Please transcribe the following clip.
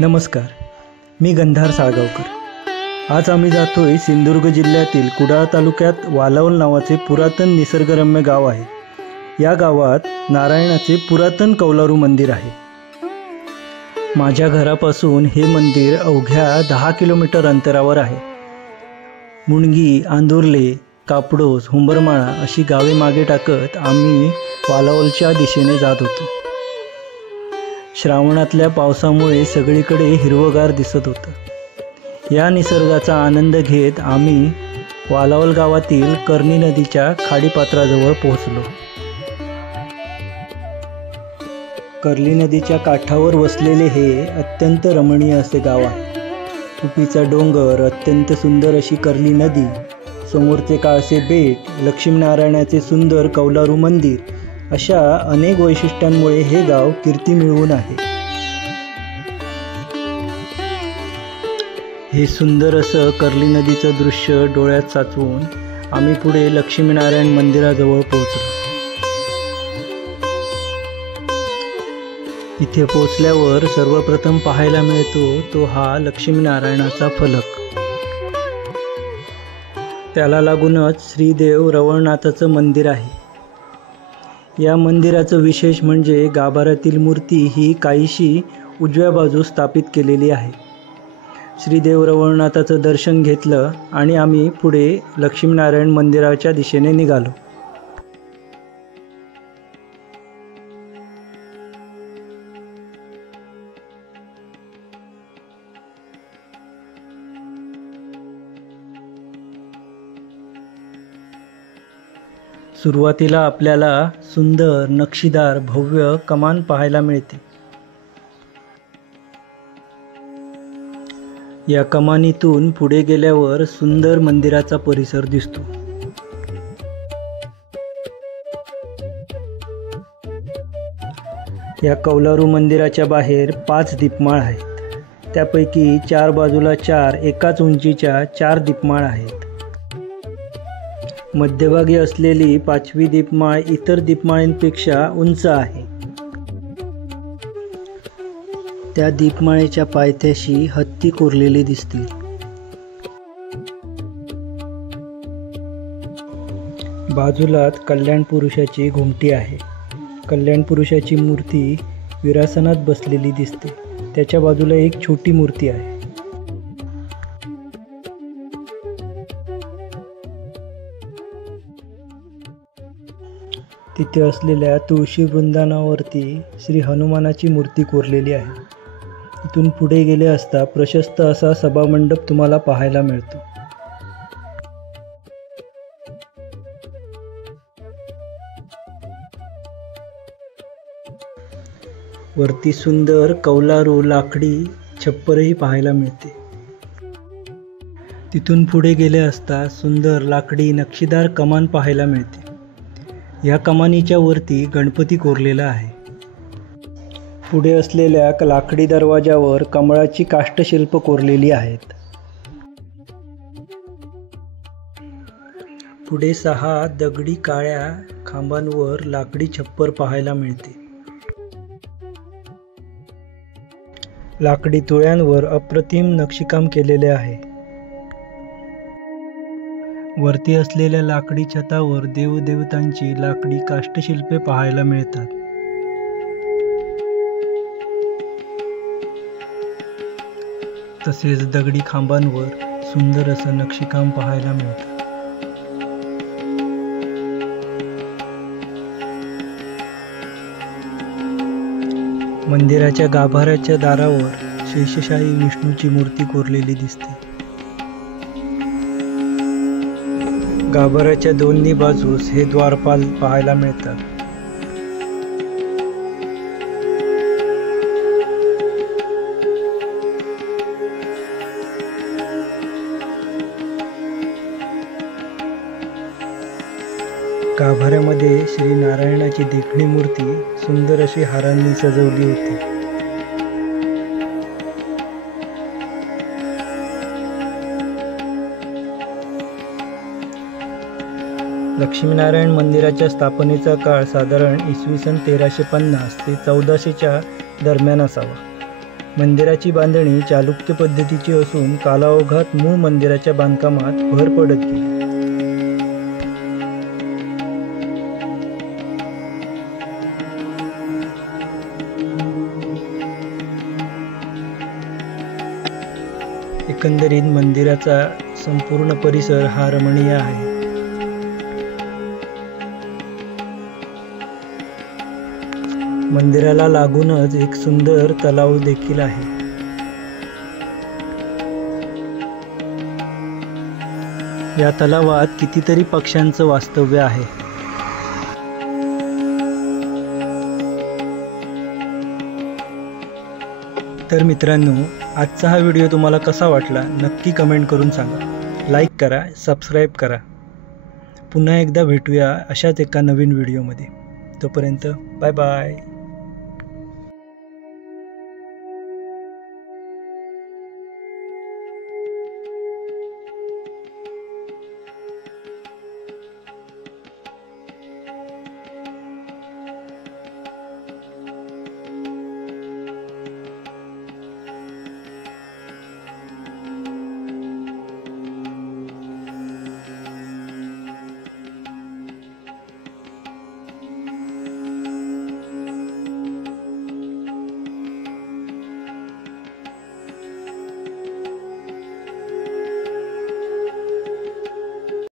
नमस्कार, मी गंधार साळगावकर। आज आम्ही जातोय सिंधुदुर्ग जिल्ह्यातील कुडाळ तालुक्यात वालावल नावाचे पुरातन निसर्गरम्य गाव आहे। या गावात नारायणाचे पुरातन कौलारू मंदिर आहे। माझ्या घरापासून हे मंदिर अवघ्या 10 किलोमीटर अंतरावर आहे। मुणगी, आंदुर्ले, कापडोस, हुंबरमाळा अशी गावे मागे टाकत आम्ही वालावलच्या दिशेने जात होतो। श्रावणातल्या पावसामुळे सगळीकडे हिरवगार दिसत होतं। या निसर्गाचा आनंद घेत आम्ही वालावल गावातील कर्णी नदीच्या खाडीपात्राजवळ पोहोचलो। कर्णी नदीच्या काठावर वसलेले हे अत्यंत रमणीय असे गाव आहे। उफीचा डोंगर, अत्यंत सुंदर अशी कर्णी नदी, समोरचे काळसे बेट, लक्ष्मीनारायणाचे सुंदर कौलारू मंदिर अशा अनेक वैशिष्ट्यांमुळे हे गाव कीर्ती मिळवून आहे। हे सुंदर असं कर्णी नदीचं दृश्य डोळ्यात साचवून आम्ही पुढे लक्ष्मीनारायण मंदिराजवळ पोहोचलो। इथे पोहोचल्यावर सर्वप्रथम पाहायला मिळतो तो हा लक्ष्मीनारायणाचा फलक। त्याला लागूनच श्रीदेव रवळनाथाचं मंदिर आहे। या मंदिराचं विशेष म्हणजे गाभाऱ्यातील मूर्ती ही काहीशी उजव्या बाजूस स्थापित केलेली आहे। श्रीदेव रवळनाथाचं दर्शन घेतलं आणि आम्ही पुढे लक्ष्मीनारायण मंदिराच्या दिशेने निघालो। सुरुवातीला आपल्याला सुंदर नक्षीदार भव्य कमान पाहायला मिळते। या कमानीतून पुढे गेल्यावर सुंदर मंदिराचा परिसर दिसतो। या कौलारू मंदिराच्या बाहेर 5 दीपमाळ आहेत। त्यापैकी 4 बाजूला 4 एकाच उंचीच्या 4 दीपमाळ आहेत। मध्यभागी असलेली 5वी दीपमाळ इतर दीपमाळांपेक्षा उंच आहे। त्या दीपमाळेच्या पायथ्याशी हत्ती कोरलेली दिसते। बाजूलाच कल्याण पुरुषाची घुमटी आहे। कल्याण पुरुषाची मूर्ती विरासनात बसलेली दिसते। त्याच्या बाजूला एक छोटी मूर्ती आहे। तिथे असलेल्या तुळशी वृंदावनावरती श्री हनुमानाची मूर्ती कोरलेली आहे। इथून पुढे गेले असता प्रशस्त असा सभामंडप तुम्हाला पाहायला मिळतो। वरती सुंदर कौलारू लाकडी छप्परही पाहायला मिळते। तिथून पुढे गेले असता सुंदर लाकडी नक्षीदार कमान पाहायला मिळते। या कमानीच्या वरती गणपती कोरलेला आहे। पुढे असलेल्या लाकडी दरवाजावर कमळाची काष्ठशिल्प कोरलेली आहेत। पुढे 6 दगडी काळ्या खांबांवर लाकडी छप्पर पाहायला मिळते। लाकडी तुळ्यांवर अप्रतिम नक्षीकाम केलेले आहे। वरती असलेल्या लाकडी छतावर देवदेवतांची लाकडी काष्ठशिल्पे पाहायला मिळतात। तसेच दगडी खांबांवर सुंदर असं नक्षीकाम पाहायला मिळतं। मंदिराच्या गाभाऱ्याच्या दारावर शेषशाही विष्णूची मूर्ती कोरलेली दिसते। गाभाऱ्याच्या दोन्ही बाजूस हे द्वारपाल पाहायला मिळतात। गाभाऱ्यामध्ये श्री नारायणाची देखणी मूर्ती सुंदर अशी हारांनी सजवली होती। लक्ष्मीनारायण मंदिराच्या स्थापनेचा काळ साधारण इसवी सन 1350 ते 1400च्या दरम्यान असावा। मंदिराची बांधणी चालुक्य पद्धतीची असून कालाओघात मूळ मंदिराच्या बांधकामात भर पडत गेली. एकंदरीत मंदिराचा संपूर्ण परिसर हा रमणीय आहे. मंदिराला लागूनच एक सुंदर तलाव देखील आहे. या तलावात कितीतरी पक्ष्यांचं वास्तव्य आहे. तर मित्रांनो, आजचा हा व्हिडिओ तुम्हाला कसा वाटला नक्की कमेंट करून सांगा. लाईक करा, सबस्क्राईब करा. पुन्हा एकदा भेटूया अशाच एका नवीन व्हिडिओमध्ये. तोपर्यंत बाय बाय.